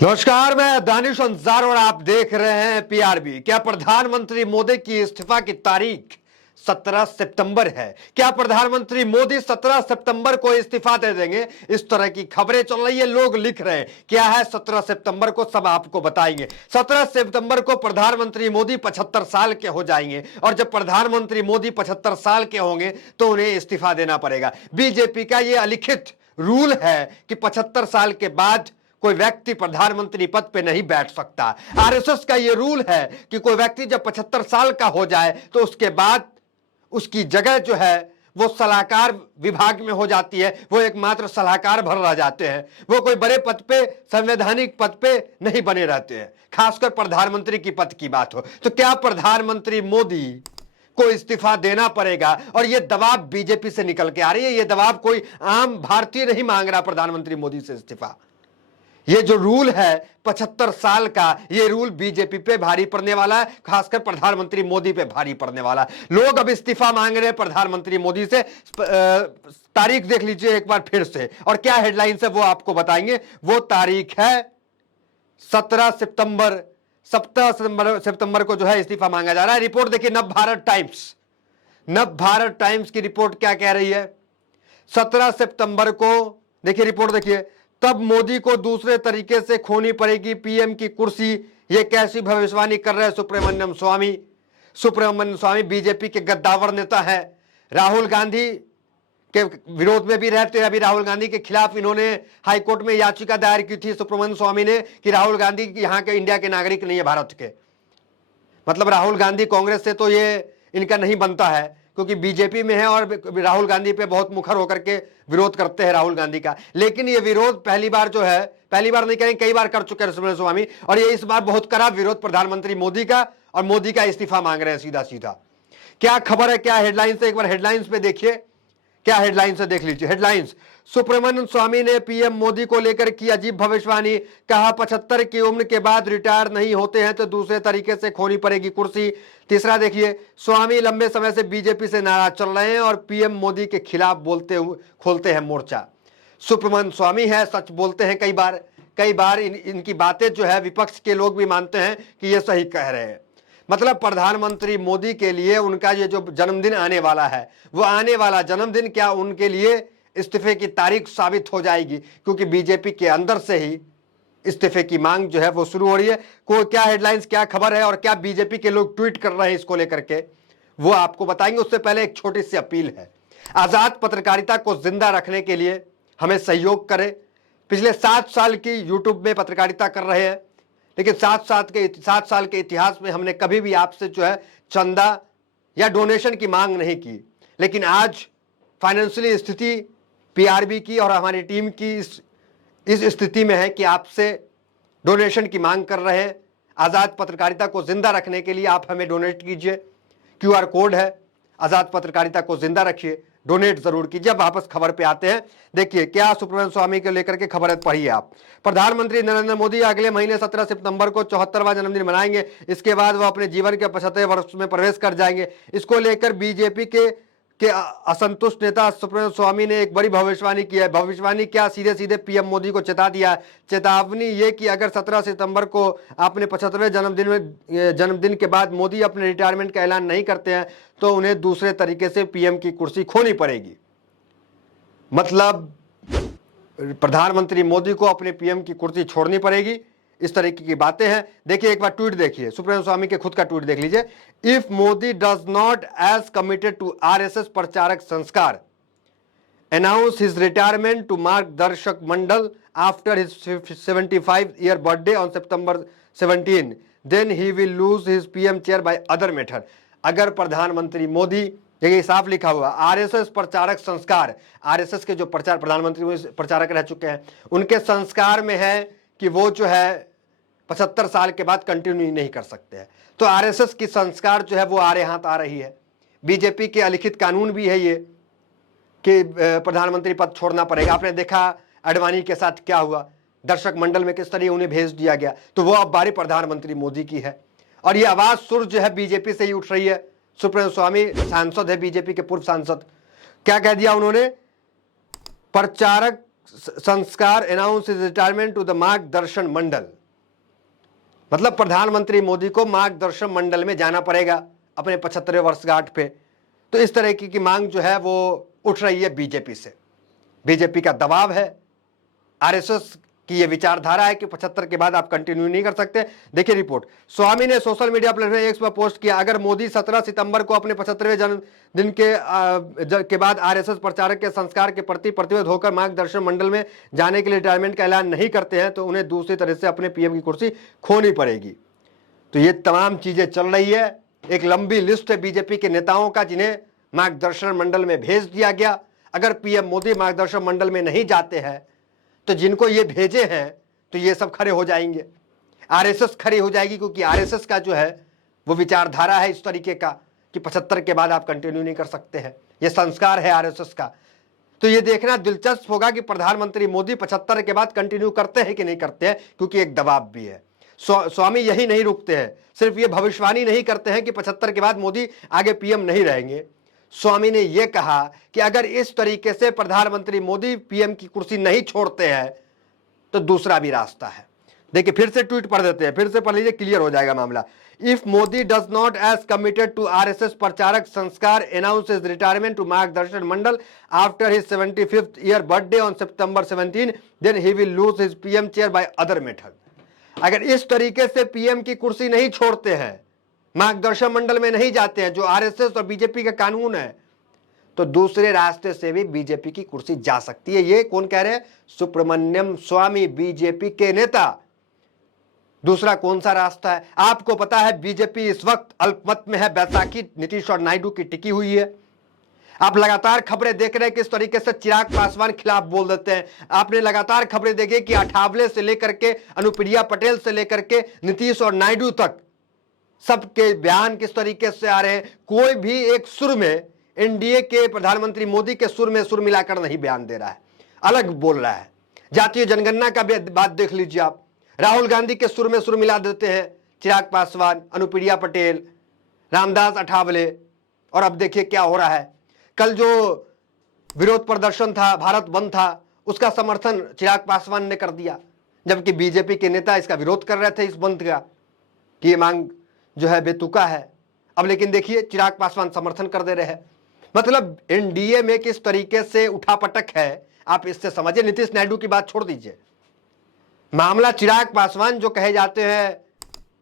नमस्कार, मैं दानिश अंसार और आप देख रहे हैं पीआरबी। क्या प्रधानमंत्री मोदी की इस्तीफा की तारीख 17 सितंबर है? क्या प्रधानमंत्री मोदी 17 सितंबर को इस्तीफा दे देंगे? इस तरह की खबरें चल रही है, लोग लिख रहे हैं। क्या है 17 सितंबर को, सब आपको बताएंगे। 17 सितंबर को प्रधानमंत्री मोदी 75 साल के हो जाएंगे और जब प्रधानमंत्री मोदी 75 साल के होंगे तो उन्हें इस्तीफा देना पड़ेगा। बीजेपी का यह अलिखित रूल है कि 75 साल के बाद कोई व्यक्ति प्रधानमंत्री पद पे नहीं बैठ सकता। आरएसएस का यह रूल है कि कोई व्यक्ति जब 75 साल का हो जाए तो उसके बाद उसकी जगह जो है वो सलाहकार विभाग में हो जाती है, वो एकमात्र सलाहकार भर रह जाते हैं, वो कोई बड़े पद पे, संवैधानिक पद पे नहीं बने रहते हैं। खासकर प्रधानमंत्री की पद की बात हो तो क्या प्रधानमंत्री मोदी को इस्तीफा देना पड़ेगा? और यह दबाव बीजेपी से निकल के आ रही है। यह दबाव कोई आम भारतीय नहीं मांग रहा प्रधानमंत्री मोदी से इस्तीफा। ये जो रूल है 75 साल का, ये रूल बीजेपी पे भारी पड़ने वाला है, खासकर प्रधानमंत्री मोदी पे भारी पड़ने वाला है। लोग अब इस्तीफा मांग रहे हैं प्रधानमंत्री मोदी से। तारीख देख लीजिए एक बार फिर से, और क्या हेडलाइन है वो आपको बताएंगे। वो तारीख है 17 सितंबर। 17 सितंबर को जो है इस्तीफा मांगा जा रहा है। रिपोर्ट देखिए, नवभारत टाइम्स। नवभारत टाइम्स की रिपोर्ट क्या कह रही है? 17 सितंबर को देखिए, रिपोर्ट देखिए। तब मोदी को दूसरे तरीके से खोनी पड़ेगी पीएम की कुर्सी, ये कैसी भविष्यवाणी कर रहे हैं सुब्रमण्यम स्वामी। सुब्रमण्यम स्वामी बीजेपी के गद्दावर नेता है, राहुल गांधी के विरोध में भी रहते हैं। अभी राहुल गांधी के खिलाफ इन्होंने हाईकोर्ट में याचिका दायर की थी सुब्रमण्यम स्वामी ने कि राहुल गांधी यहाँ के इंडिया के नागरिक नहीं है, भारत के। मतलब राहुल गांधी कांग्रेस से तो ये इनका नहीं बनता है, क्योंकि बीजेपी में है और राहुल गांधी पे बहुत मुखर होकर के विरोध करते हैं राहुल गांधी का। लेकिन ये विरोध पहली बार जो है, पहली बार नहीं कहेंगे, कई बार कर चुके हैं सुब्रमण्यम स्वामी, और ये इस बार बहुत कड़ा विरोध प्रधानमंत्री मोदी का, और मोदी का इस्तीफा मांग रहे हैं सीधा सीधा। क्या खबर है, क्या हेडलाइंस है, एक बार हेडलाइंस पे देखिए। क्या हेडलाइंस है देख लीजिए। हेडलाइंस: सुब्रमण्यम स्वामी ने पीएम मोदी को लेकर की अजीब भविष्यवाणी, कहा 75 की उम्र के बाद रिटायर नहीं होते हैं तो दूसरे तरीके से खोनी पड़ेगी कुर्सी। तीसरा देखिए, स्वामी लंबे समय से बीजेपी से नाराज चल रहे हैं और पीएम मोदी के खिलाफ बोलते हुए खोलते हैं मोर्चा। सुब्रमण्यम स्वामी है, सच बोलते हैं कई बार इनकी बातें जो है विपक्ष के लोग भी मानते हैं कि ये सही कह रहे हैं। मतलब प्रधानमंत्री मोदी के लिए उनका ये जो जन्मदिन आने वाला है, वो आने वाला जन्मदिन क्या उनके लिए इस्तीफे की तारीख साबित हो जाएगी, क्योंकि बीजेपी के अंदर से ही इस्तीफे की मांग जो है वो शुरू हो रही है। को क्या हेडलाइंस, क्या खबर है और क्या बीजेपी के लोग ट्वीट कर रहे हैं इसको लेकर के, वो आपको बताएंगे। उससे पहले एक छोटी सी अपील है, आजाद पत्रकारिता को जिंदा रखने के लिए हमें सहयोग करें। पिछले 7 साल की यूट्यूब में पत्रकारिता कर रहे हैं, लेकिन 7 साल के इतिहास में हमने कभी भी आपसे जो है चंदा या डोनेशन की मांग नहीं की। लेकिन आज फाइनेंशियली स्थिति पीआरबी की और हमारी टीम की इस स्थिति में है कि आपसे डोनेशन की मांग कर रहे हैं। आज़ाद पत्रकारिता को जिंदा रखने के लिए आप हमें डोनेट कीजिए। क्यूआर कोड है, आज़ाद पत्रकारिता को जिंदा रखिए, डोनेट जरूर कीजिए। अब वापस खबर पे आते हैं। देखिए क्या सुब्रमण्यम स्वामी को लेकर के खबर है, पढ़िए आप। प्रधानमंत्री नरेंद्र मोदी अगले महीने 17 सितंबर को 74वां जन्मदिन मनाएंगे। इसके बाद वह अपने जीवन के 75वें वर्ष में प्रवेश कर जाएंगे। इसको लेकर बीजेपी के असंतुष्ट नेता सुब्रमण्यम स्वामी ने एक बड़ी भविष्यवाणी की है। भविष्यवाणी क्या, सीधे सीधे पीएम मोदी को चेता दिया। चेतावनी ये कि अगर 17 सितंबर को अपने 75वें जन्मदिन के बाद मोदी अपने रिटायरमेंट का ऐलान नहीं करते हैं तो उन्हें दूसरे तरीके से पीएम की कुर्सी खोनी पड़ेगी। मतलब प्रधानमंत्री मोदी को अपने पीएम की कुर्सी छोड़नी पड़ेगी, इस तरीके की बातें हैं। देखिए एक बार ट्वीट देखिए, सुब्रमण्यम स्वामी के खुद का ट्वीट देख लीजिए। If Modi does not as committed to RSS pracharak संस्कार announce his retirement to Margdarshak Mandal after his 75 year birthday on September 17, then he will lose his PM chair by other method. अगर प्रधानमंत्री मोदी, देखिए साफ लिखा हुआ आरएसएस प्रचारक संस्कार, आरएसएस के जो प्रधानमंत्री प्रचारक रह चुके हैं उनके संस्कार में है कि वो जो है 75 साल के बाद कंटिन्यू नहीं कर सकते हैं। तो आरएसएस की संस्कार जो है वो आरे हाथ आ रही है। बीजेपी के अलिखित कानून भी है ये कि प्रधानमंत्री पद छोड़ना पड़ेगा। आपने देखा अडवाणी के साथ क्या हुआ, दर्शक मंडल में किस तरह उन्हें भेज दिया गया। तो वो अब बारी प्रधानमंत्री मोदी की है, और ये आवाज सुर जो है बीजेपी से ही उठ रही है। सुब्रमण्यम स्वामी सांसद है, बीजेपी के पूर्व सांसद। क्या कह दिया उन्होंने? प्रचारक संस्कार announce his retirement to the Margdarshan Mandal, मतलब प्रधानमंत्री मोदी को मार्गदर्शन मंडल में जाना पड़ेगा अपने 75वें वर्षगांठ पे। तो इस तरह की मांग जो है वो उठ रही है बीजेपी से। बीजेपी का दबाव है, आरएसएस की ये विचारधारा है कि 75 के बाद आप कंटिन्यू नहीं कर सकते। देखिए रिपोर्ट, स्वामी ने सोशल मीडिया प्लेटफॉर्म एक्स पर पोस्ट किया, अगर मोदी 17 सितंबर को अपने 75वें जन्मदिन के बाद आरएसएस प्रचारक के संस्कार के प्रति प्रतिबद्ध होकर मार्गदर्शन मंडल में जाने के लिए रिटायरमेंट का ऐलान नहीं करते हैं तो उन्हें दूसरी तरह से अपने पीएम की कुर्सी खोनी पड़ेगी। तो ये तमाम चीजें चल रही है, एक लंबी लिस्ट है बीजेपी के नेताओं का जिन्हें मार्गदर्शन मंडल में भेज दिया गया। अगर पीएम मोदी मार्गदर्शन मंडल में नहीं जाते हैं तो जिनको ये भेजे हैं तो ये सब खड़े हो जाएंगे, आरएसएस खड़ी हो जाएगी, क्योंकि आरएसएस का जो है वो विचारधारा है इस तरीके का कि 75 के बाद आप कंटिन्यू नहीं कर सकते हैं, ये संस्कार है आरएसएस का। तो ये देखना दिलचस्प होगा कि प्रधानमंत्री मोदी 75 के बाद कंटिन्यू करते हैं कि नहीं करते हैं, क्योंकि एक दबाव भी है। स्वामी यही नहीं रुकते हैं, सिर्फ ये भविष्यवाणी नहीं करते हैं कि 75 के बाद मोदी आगे पीएम नहीं रहेंगे। स्वामी ने यह कहा कि अगर इस तरीके से प्रधानमंत्री मोदी पीएम की कुर्सी नहीं छोड़ते हैं तो दूसरा भी रास्ता है। देखिए फिर से ट्वीट पढ़ देते हैं, फिर से पढ़ लीजिए, क्लियर हो जाएगा मामला। If Modi does not as committed to RSS pracharak संस्कार announce his retirement to Margdarshan Mandal after his 75th year birthday on September 17, then he will lose his PM chair by other method. अगर इस तरीके से पीएम की कुर्सी नहीं छोड़ते हैं, मार्गदर्शन मंडल में नहीं जाते हैं, जो आरएसएस और बीजेपी का कानून है, तो दूसरे रास्ते से भी बीजेपी की कुर्सी जा सकती है। ये कौन कह रहे हैं? सुब्रमण्यम स्वामी, बीजेपी के नेता। दूसरा कौन सा रास्ता है? आपको पता है बीजेपी इस वक्त अल्पमत में है, बैसाखी नीतीश और नायडू की टिकी हुई है। आप लगातार खबरें देख रहे हैं किस तरीके से चिराग पासवान खिलाफ बोल देते हैं। आपने लगातार खबरें देखी कि अठावले से लेकर के अनुप्रिया पटेल से लेकर के नीतीश और नायडू तक सबके बयान किस तरीके से आ रहे हैं। कोई भी एक सुर में एनडीए के प्रधानमंत्री मोदी के सुर में सुर मिलाकर नहीं बयान दे रहा है, अलग बोल रहा है। जातीय जनगणना का बात देख लीजिए आप, राहुल गांधी के सुर में सुर मिला देते हैं चिराग पासवान, अनुप्रिया पटेल, रामदास अठावले। और अब देखिए क्या हो रहा है। कल जो विरोध प्रदर्शन था, भारत बंद था, उसका समर्थन चिराग पासवान ने कर दिया, जबकि बीजेपी के नेता इसका विरोध कर रहे थे, इस बंद का, कि ये मांग जो है बेतुका है। अब लेकिन देखिए चिराग पासवान समर्थन कर दे रहे हैं। मतलब एनडीए में किस तरीके से उठापटक है, आप इससे समझिए। नीतीश नायडू की बात छोड़ दीजिए, मामला चिराग पासवान जो कहे जाते हैं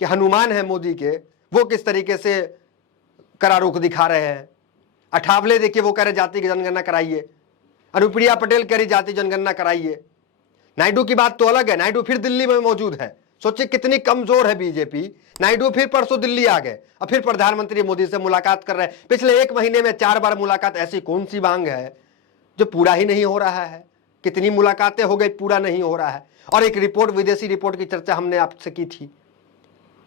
कि हनुमान है मोदी के, वो किस तरीके से कड़ा रुख दिखा रहे हैं। अठावले देखिए वो कह रहे जाति की जनगणना कराइए, अनुप्रिया पटेल कह रही जाति जनगणना कराइए। नायडू की बात तो अलग है, नायडू फिर दिल्ली में मौजूद है। सोचिए कितनी कमजोर है बीजेपी। नायडू फिर परसों दिल्ली आ गए और फिर प्रधानमंत्री मोदी से मुलाकात कर रहे हैं। पिछले 1 महीने में 4 बार मुलाकात, ऐसी कौन सी मांग है जो पूरा ही नहीं हो रहा है? कितनी मुलाकातें हो गई, पूरा नहीं हो रहा है। और एक रिपोर्ट, विदेशी रिपोर्ट की चर्चा हमने आपसे की थी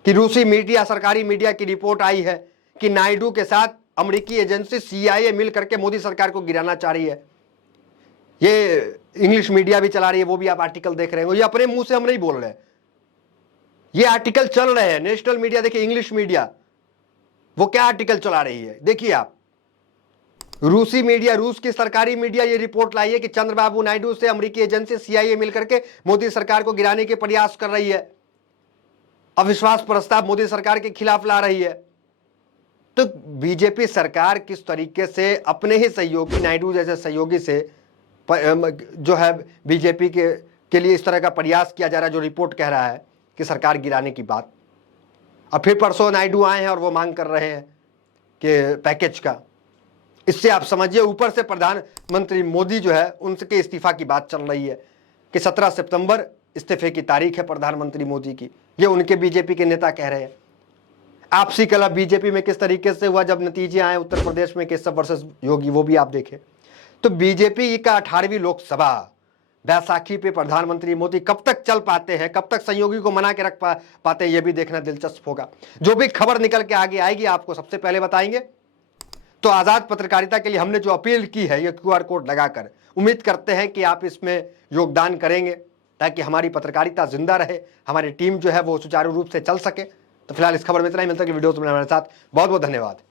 कि रूसी मीडिया, सरकारी मीडिया की रिपोर्ट आई है कि नायडू के साथ अमेरिकी एजेंसी CIA मिल करके मोदी सरकार को गिराना चाह रही है। ये इंग्लिश मीडिया भी चला रही है, वो भी आप आर्टिकल देख रहे हो। ये अपने मुंह से हम नहीं बोल रहे, ये आर्टिकल चल रहे हैं। नेशनल मीडिया देखिए, इंग्लिश मीडिया वो क्या आर्टिकल चला रही है, देखिए आप। रूसी मीडिया, रूस की सरकारी मीडिया ये रिपोर्ट लाई है कि चंद्रबाबू नायडू से अमेरिकी एजेंसी CIA मिलकर के मोदी सरकार को गिराने के प्रयास कर रही है, अविश्वास प्रस्ताव मोदी सरकार के खिलाफ ला रही है। तो बीजेपी सरकार किस तरीके से अपने ही सहयोगी, नायडू जैसे सहयोगी से जो है बीजेपी के लिए इस तरह का प्रयास किया जा रहा है, जो रिपोर्ट कह रहा है कि सरकार गिराने की बात। अब फिर परसों नायडू आए हैं और वो मांग कर रहे हैं कि पैकेज का। इससे आप समझिए ऊपर से प्रधानमंत्री मोदी जो है उनके इस्तीफा की बात चल रही है कि 17 सितंबर इस्तीफे की तारीख है प्रधानमंत्री मोदी की। ये उनके बीजेपी के नेता कह रहे हैं। आपसी कलह बीजेपी में किस तरीके से हुआ जब नतीजे आए उत्तर प्रदेश में केशव वर्सेस योगी, वो भी आप देखें। तो बीजेपी का 18वीं लोकसभा बैसाखी पे प्रधानमंत्री मोदी कब तक चल पाते हैं, कब तक सहयोगी को मना के रख पाते हैं, ये भी देखना दिलचस्प होगा। जो भी खबर निकल के आगे आएगी आपको सबसे पहले बताएंगे। तो आजाद पत्रकारिता के लिए हमने जो अपील की है, ये QR कोड लगाकर, उम्मीद करते हैं कि आप इसमें योगदान करेंगे ताकि हमारी पत्रकारिता जिंदा रहे, हमारी टीम जो है वो सुचारू रूप से चल सके। तो फिलहाल इस खबर में इतना ही, मिलता है कि वीडियो में हमारे साथ। बहुत बहुत धन्यवाद।